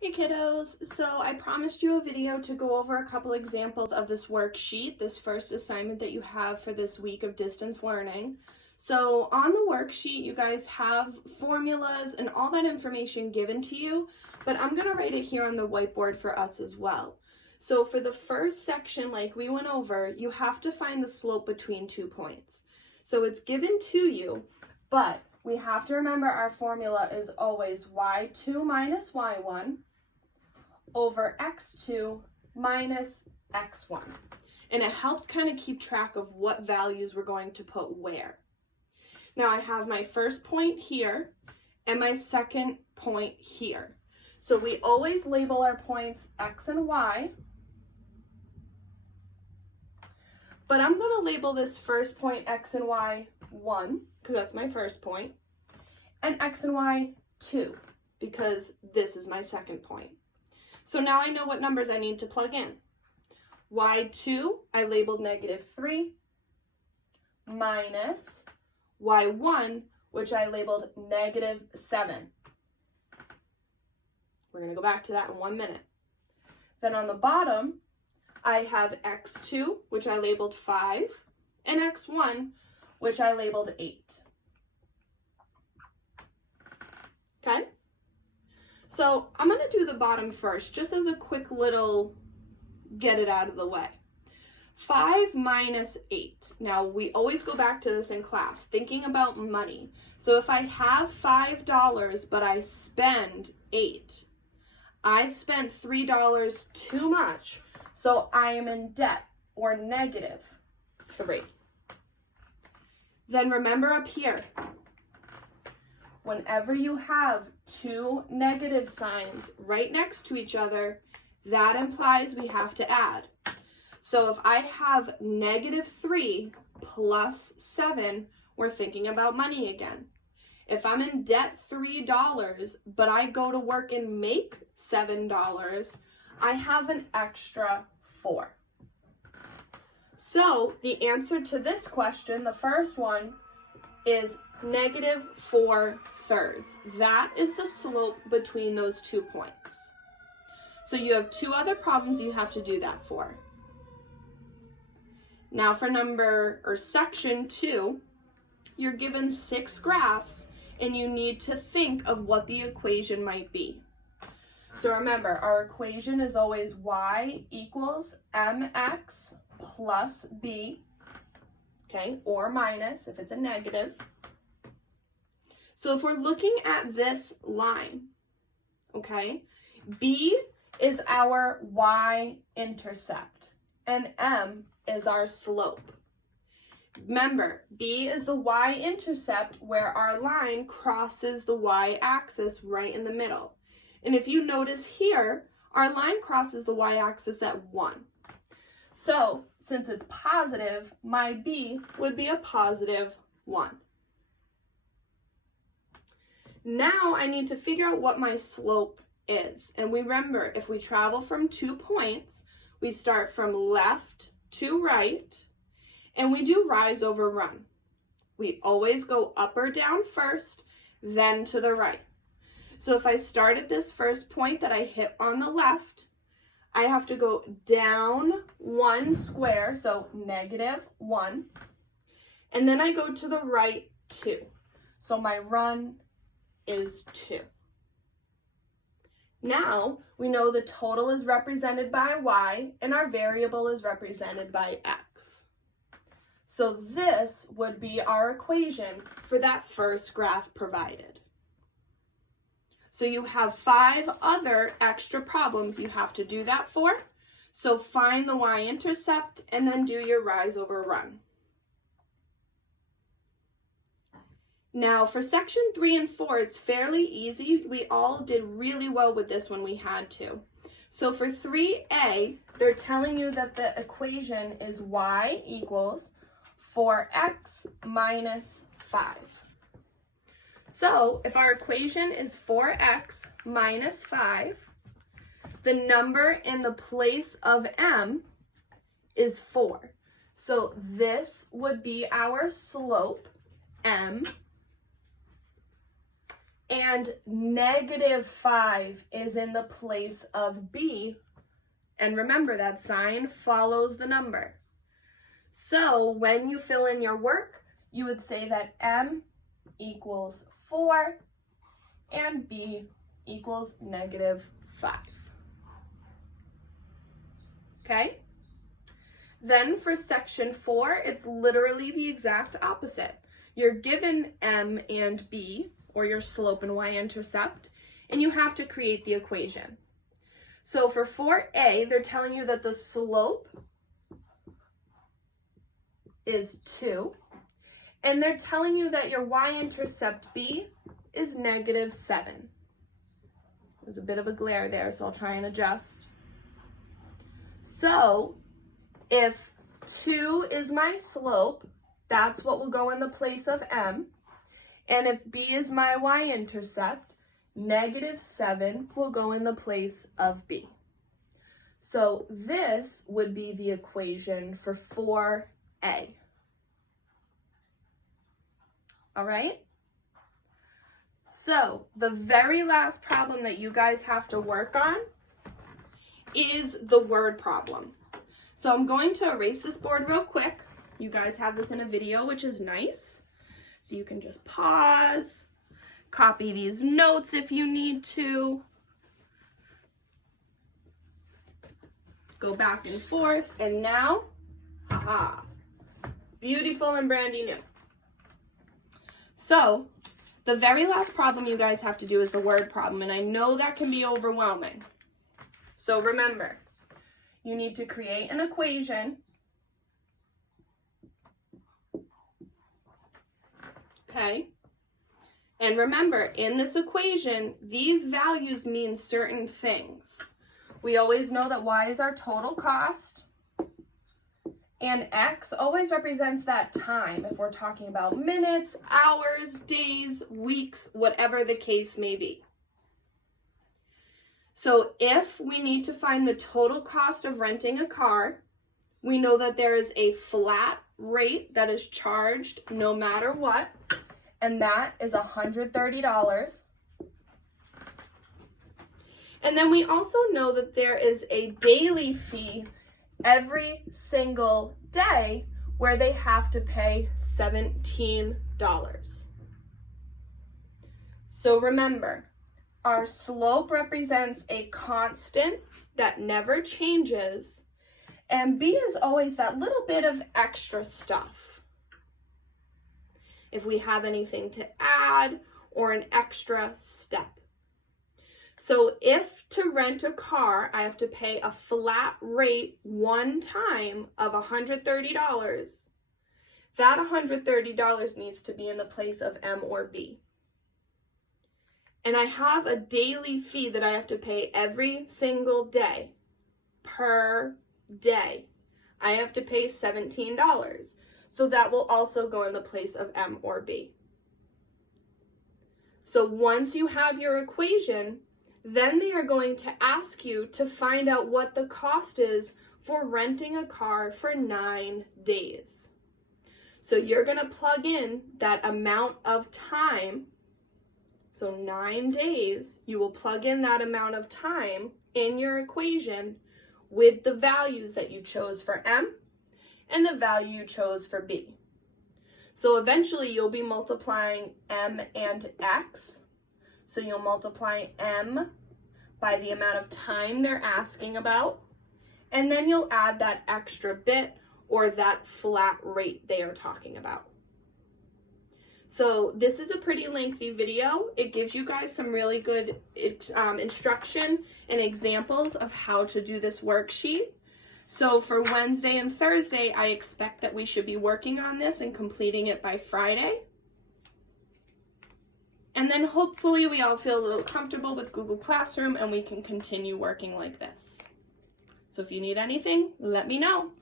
Hey kiddos, so I promised you a video to go over a couple examples of this worksheet, this first assignment that you have for this week of distance learning. So on the worksheet, you guys have formulas and all that information given to you, but I'm gonna write it here on the whiteboard for us as well. So for the first section, like we went over, you have to find the slope between 2 points. So it's given to you, but we have to remember our formula is always y2 minus y1 over x2 minus x1. And it helps kind of keep track of what values we're going to put where. Now I have my first point here and my second point here. So we always label our points x and y. But I'm going to label this first point x and y 1, because that's my first point, and x and y 2, because this is my second point. So now I know what numbers I need to plug in. y2, I labeled -3, minus y1, which I labeled -7. We're going to go back to that in 1 minute. Then on the bottom, I have x2, which I labeled 5, and x1, which I labeled 8. Okay? So I'm going to do the bottom first, just as a quick little get it out of the way. 5 minus 8. Now, we always go back to this in class, thinking about money. So if I have $5, but I spend 8, I spent $3 too much, so I am in debt, or -3. Then remember up here, whenever you have two negative signs right next to each other, that implies we have to add. So if I have -3 plus 7, we're thinking about money again. If I'm in debt $3, but I go to work and make $7, I have an extra 4. So the answer to this question, the first one, is -4/3. That is the slope between those 2 points. So you have 2 other problems you have to do that for. Now for section 2, you're given 6 graphs and you need to think of what the equation might be. So remember, our equation is always y equals mx plus b, okay, or minus if it's a negative. So if we're looking at this line, okay, b is our y-intercept and m is our slope. Remember, b is the y-intercept where our line crosses the y-axis right in the middle. And if you notice here, our line crosses the y-axis at 1. So, since it's positive, my b would be a +1. Now I need to figure out what my slope is. And remember, if we travel from 2 points, we start from left to right, and we do rise over run. We always go up or down first, then to the right. So if I start at this first point that I hit on the left, I have to go down 1 square, so -1, and then I go to the right 2. So my run is 2. Now we know the total is represented by y and our variable is represented by x. So this would be our equation for that first graph provided. So you have 5 other extra problems you have to do that for. So find the y-intercept and then do your rise over run. Now for section 3 and 4, it's fairly easy. We all did really well with this when we had to. So for 3a, they're telling you that the equation is y equals 4x minus 5. So if our equation is 4x minus 5, the number in the place of m is 4. So this would be our slope, m, and -5 is in the place of B. And remember, that sign follows the number. So when you fill in your work, you would say that M equals 4 and B equals -5. Okay? Then for section 4, it's literally the exact opposite. You're given M and B, or your slope and y-intercept, and you have to create the equation. So for 4A, they're telling you that the slope is 2, and they're telling you that your y-intercept B is -7. There's a bit of a glare there, so I'll try and adjust. So if 2 is my slope, that's what will go in the place of M. And if B is my y-intercept, -7 will go in the place of B. So this would be the equation for 4A. All right? So the very last problem that you guys have to work on is the word problem. So I'm going to erase this board real quick. You guys have this in a video, which is nice. So you can just pause, copy these notes if you need to, go back and forth, and now, aha, beautiful and brandy new. So the very last problem you guys have to do is the word problem, and I know that can be overwhelming. So remember, you need to create an equation. Okay? And remember, in this equation, these values mean certain things. We always know that y is our total cost, and x always represents that time if we're talking about minutes, hours, days, weeks, whatever the case may be. So if we need to find the total cost of renting a car, we know that there is a flat rate that is charged no matter what, and that is $130. And then we also know that there is a daily fee every single day where they have to pay $17. So remember, our slope represents a constant that never changes, and B is always that little bit of extra stuff. If we have anything to add or an extra step. So if to rent a car, I have to pay a flat rate one time of $130, that $130 needs to be in the place of M or B. And I have a daily fee that I have to pay every single day, per day. I have to pay $17. So that will also go in the place of M or B. So once you have your equation, then they are going to ask you to find out what the cost is for renting a car for 9 days. So you're going to plug in that amount of time. So 9 days, you will plug in that amount of time in your equation with the values that you chose for M and the value you chose for B. So eventually you'll be multiplying M and X. So you'll multiply M by the amount of time they're asking about, and then you'll add that extra bit or that flat rate they are talking about. So this is a pretty lengthy video. It gives you guys some really good instruction and examples of how to do this worksheet. So for Wednesday and Thursday, I expect that we should be working on this and completing it by Friday. And then hopefully we all feel a little comfortable with Google Classroom and we can continue working like this. So if you need anything, let me know.